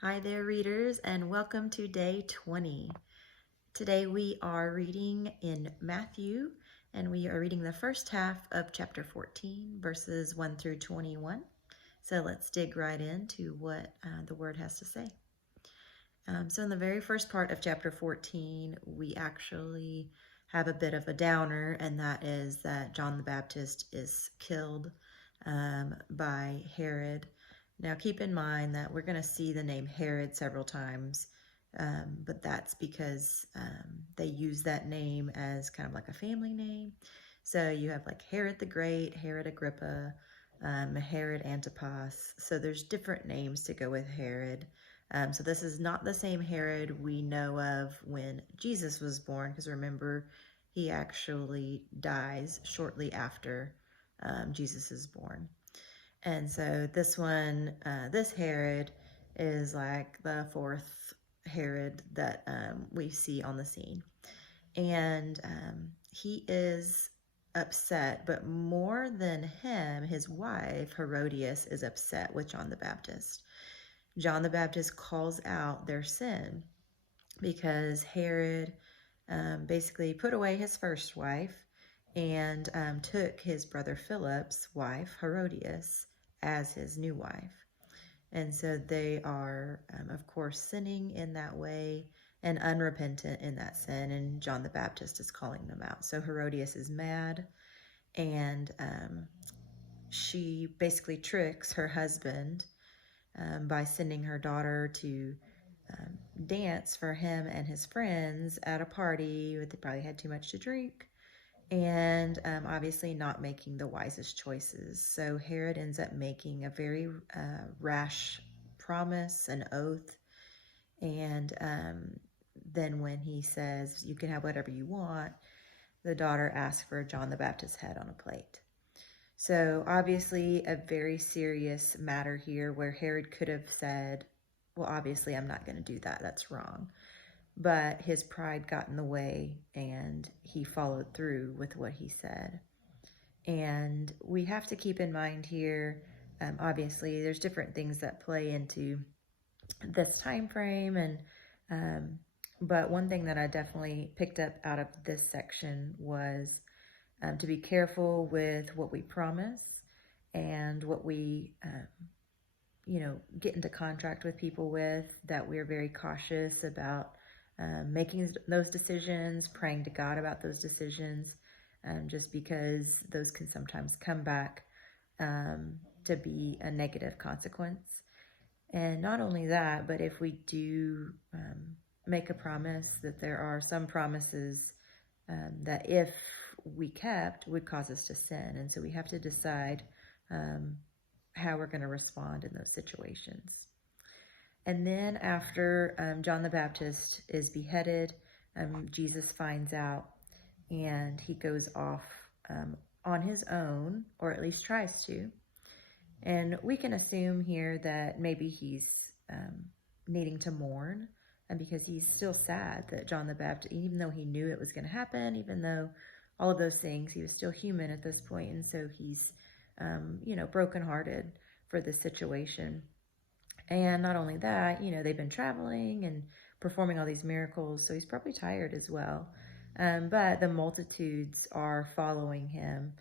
Hi there, readers, and welcome to day 20. Today we are reading in Matthew, and we are reading the first half of chapter 14, verses 1 through 21. So let's dig right into what the word has to say. So in the very first part of chapter 14, we actually have a bit of a downer, and that is that John the Baptist is killed by Herod. Now keep in mind that we're going to see the name Herod several times, but that's because they use that name as kind of like a family name. So you have like Herod the Great, Herod Agrippa, Herod Antipas. So there's different names to go with Herod. So this is not the same Herod we know of when Jesus was born, because remember, he actually dies shortly after Jesus is born. And so this one, this Herod is like the fourth Herod that we see on the scene. And he is upset, but more than him, his wife, Herodias, is upset with John the Baptist. John the Baptist calls out their sin because Herod basically put away his first wife and took his brother Philip's wife, Herodias, as his new wife. And so they are, of course, sinning in that way and unrepentant in that sin. And John the Baptist is calling them out. So Herodias is mad, and she basically tricks her husband by sending her daughter to dance for him and his friends at a party. They probably had too much to drink, and obviously not making the wisest choices. So Herod ends up making a very rash promise, an oath, and then when he says, "You can have whatever you want," the daughter asks for John the Baptist's head on a plate. So obviously a very serious matter here, where Herod could have said, well, obviously I'm not going to do that. That's wrong. But his pride got in the way, and he followed through with what he said. And we have to keep in mind here, obviously there's different things that play into this time frame, and but one thing that I definitely picked up out of this section was to be careful with what we promise and what we get into contract with people with, that we're very cautious about making those decisions, praying to God about those decisions, just because those can sometimes come back to be a negative consequence. And not only that, but if we do make a promise, that there are some promises that if we kept would cause us to sin. And so we have to decide how we're going to respond in those situations. And then after John the Baptist is beheaded, Jesus finds out, and he goes off on his own, or at least tries to. And we can assume here that maybe he's needing to mourn, and because he's still sad that John the Baptist, even though he knew it was going to happen, even though all of those things, he was still human at this point, and so he's brokenhearted for this situation. And not only that, they've been traveling and performing all these miracles, so he's probably tired as well. But the multitudes are following him,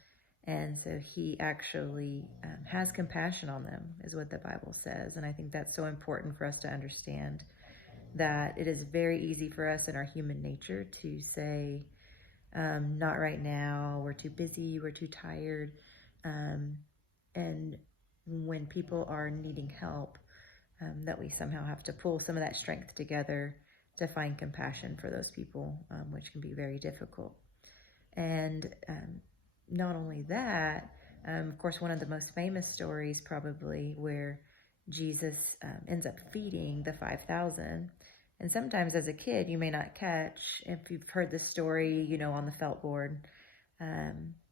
and so he actually has compassion on them, is what the Bible says. And I think that's so important for us to understand, that it is very easy for us in our human nature to say, not right now, we're too busy, we're too tired. And when people are needing help, that we somehow have to pull some of that strength together to find compassion for those people, which can be very difficult. And not only that, of course, one of the most famous stories probably, where Jesus ends up feeding the 5,000. And sometimes as a kid, you may not catch, if you've heard this story, on the felt board,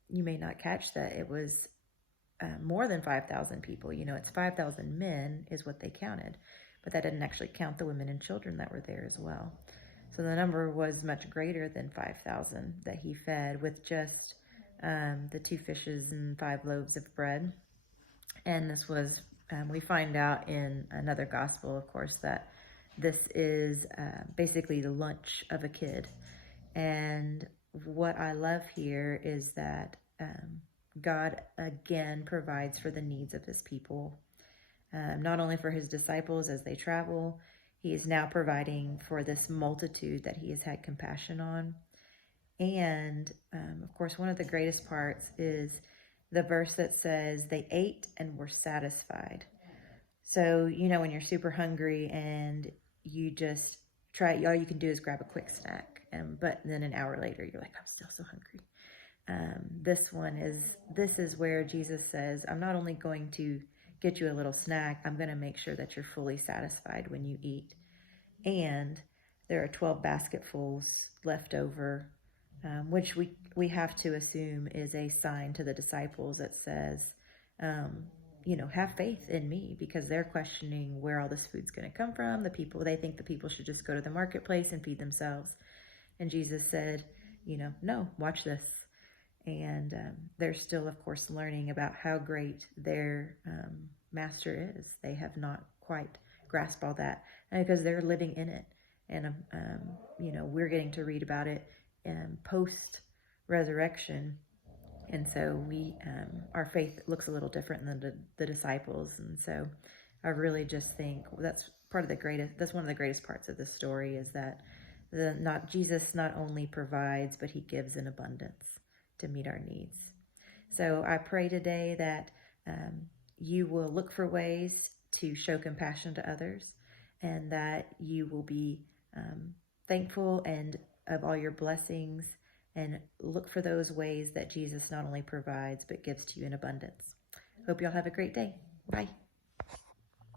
you may not catch that it was more than 5,000 people. It's 5,000 men is what they counted, but that didn't actually count the women and children that were there as well. So the number was much greater than 5,000 that he fed with just the 2 fishes and 5 loaves of bread. And this was We find out in another gospel, of course, that this is basically the lunch of a kid. And what I love here is that God again provides for the needs of his people, not only for his disciples as they travel. He is now providing for this multitude that he has had compassion on. And of course, one of the greatest parts is the verse that says, they ate and were satisfied. So, when you're super hungry and you just try, all you can do is grab a quick snack. But then an hour later, you're like, I'm still so hungry. This is where Jesus says, I'm not only going to get you a little snack, I'm going to make sure that you're fully satisfied when you eat. And there are 12 basketfuls left over, which we have to assume is a sign to the disciples that says, have faith in me, because they're questioning where all this food's going to come from. They think the people should just go to the marketplace and feed themselves. And Jesus said, no, watch this. And they're still, of course, learning about how great their master is. They have not quite grasped all that, because they're living in it. And, we're getting to read about it post-resurrection. And so our faith looks a little different than the disciples. And so I really just think that's one of the greatest parts of this story, is that Jesus not only provides, but he gives in abundance to meet our needs. So I pray today that you will look for ways to show compassion to others, and that you will be thankful and of all your blessings, and look for those ways that Jesus not only provides, but gives to you in abundance. Hope y'all have a great day. Bye.